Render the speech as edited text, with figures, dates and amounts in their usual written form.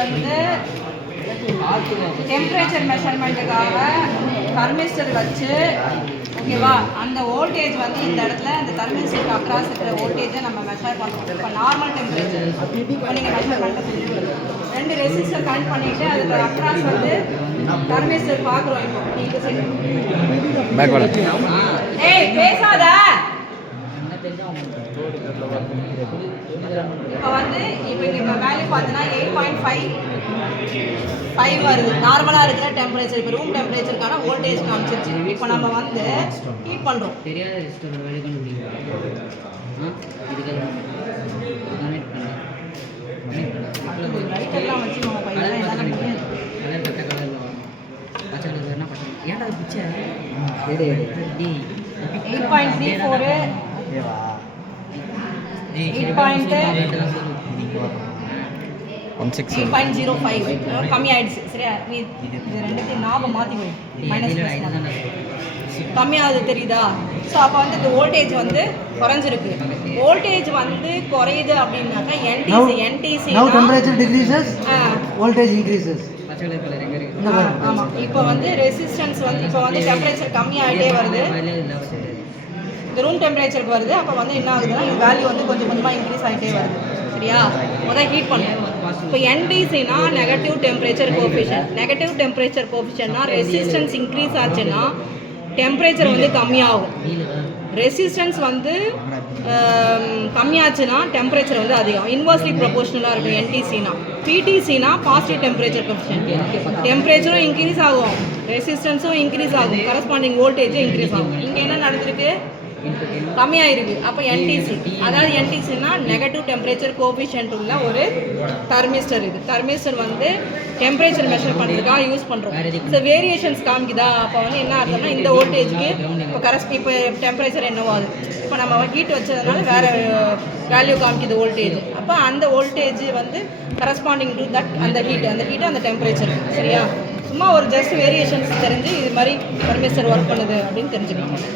வந்து temperature மெஷர்மெண்ட்டுக்காக thermistor வச்சு ஓகேவா, அந்த வோல்டேஜ் வந்து இந்த இடத்துல அந்த தெர்மிஸ்டருக்கு அக்ராஸ் இருக்கிற வோல்டேஜை நம்ம மெஷர் பண்ணுறோம். இப்போ நார்மல் டெம்பரேச்சர் இப்போ நீங்கள் மெஷர் பண்ணிட்டு 2 ரெசிஸ்டர் கனெக்ட் பண்ணிவிட்டு அதுக்கு அக்ராஸ் வந்து தெர்மிஸ்டர் பார்க்குறோம். இப்போ ஏய் பேசாத. இப்போ வந்து இப்போ இங்கே வேல்யூ பார்த்தீங்கன்னா 8.5 வருது. நார்மலாக இருக்கிற டெம்பரேச்சர் இப்போ ரூம் டெம்பரேச்சருக்கான வோல்டேஜ் காமிச்சிருச்சு. இப்போ நம்ம வந்து ஹீட் பண்ணுறோம். தெரியாத ரெசிஸ்டரோட வேல்யூ கண்டுபிடிங்க. லைட்டெல்லாம் வச்சு நம்ம பையன் என்னால் முடியாது. பச்சை கலர் என்ன பண்ணுறோம்? ஏன்டா பிச்சை 8.34 8.05 கம்மி ஆயிடுச்சு. சரியா, இது ரெண்டுத்தையும் ஞாபகம் மாற்றிக்கணும். மைனஸ் கம்மியாகுது தெரியுதா? ஸோ அப்போ வந்து இந்த வோல்டேஜ் வந்து குறைஞ்சிருக்கு. வோல்டேஜ் வந்து குறையுது அப்படின்னாக்கா NTC temperature decreases voltage increases. ஆமாம், இப்போ வந்து ரெசிஸ்டன்ஸ் வந்து இப்போ வந்து டெம்பரேச்சர் கம்மியாகிட்டே வருது. இந்த ரூம் டெம்பரேச்சருக்கு வருது. அப்போ வந்து என்ன ஆகுதுன்னா இந்த வேல்யூ வந்து கொஞ்சம் கொஞ்சமாக இன்க்ரீஸ் ஆகிட்டே வருது. சரியா, முதல் ஹீட் பண்ணுவோம். இப்போ என்டிசினா negative temperature coefficient. Negative temperature கோஎஃபிஷியன்ட்னா ரெசிஸ்டன்ஸ் இன்க்ரீஸ் ஆச்சுன்னா டெம்பரேச்சர் வந்து கம்மியாகும். ரெசிஸ்டன்ஸ் வந்து கம்மியாச்சுன்னா டெம்பரேச்சர் வந்து அதிகம். இன்வர்ஸ்லி ப்ரொபோஷனலாக இருக்கும். என்டிசினா. பிடிசினா பாசிட்டிவ் டெம்பரேச்சர் கோஎஃபிஷியன்ட். டெம்பரேச்சரும் இன்க்ரீஸ் ஆகும், ரெசிஸ்டன்ஸும் இன்க்ரீஸ் ஆகும், கரஸ்பாண்டிங் வோல்டேஜும் இன்க்ரீஸ் ஆகும். இங்கே என்ன நடந்திருக்கு? கம்மியாயிருக்கு. அப்போ என்டிசி, அதாவது என்டிசினா நெகட்டிவ் டெம்பரேச்சர் கோஎஃபிஷியன்ட் உள்ள ஒரு தெர்மிஸ்டர். இது தெர்மிஸ்டர் வந்து டெம்பரேச்சர் மெஷர் பண்ணுறதுக்காக யூஸ் பண்ணுறோம். ஸோ வேரியேஷன்ஸ் காமிக்குதா? அப்போ வந்து என்ன அர்த்தம்னா இந்த வோல்டேஜுக்கு இப்போ டெம்பரேச்சர் என்னவோ அது இப்போ நம்ம ஹீட் வச்சதுனால வேறு வேல்யூ காமிக்குது வோல்டேஜ். அப்போ அந்த வோல்டேஜ் வந்து கரஸ்பாண்டிங் டு தட் அந்த ஹீட்டு அந்த டெம்பரேச்சர். சரியா, சும்மா ஒரு ஜஸ்ட் வேரியேஷன்ஸ் தெரிஞ்சு இது மாதிரி தெர்மிஸ்டர் ஒர்க் பண்ணுது அப்படின்னு தெரிஞ்சுக்கணும்.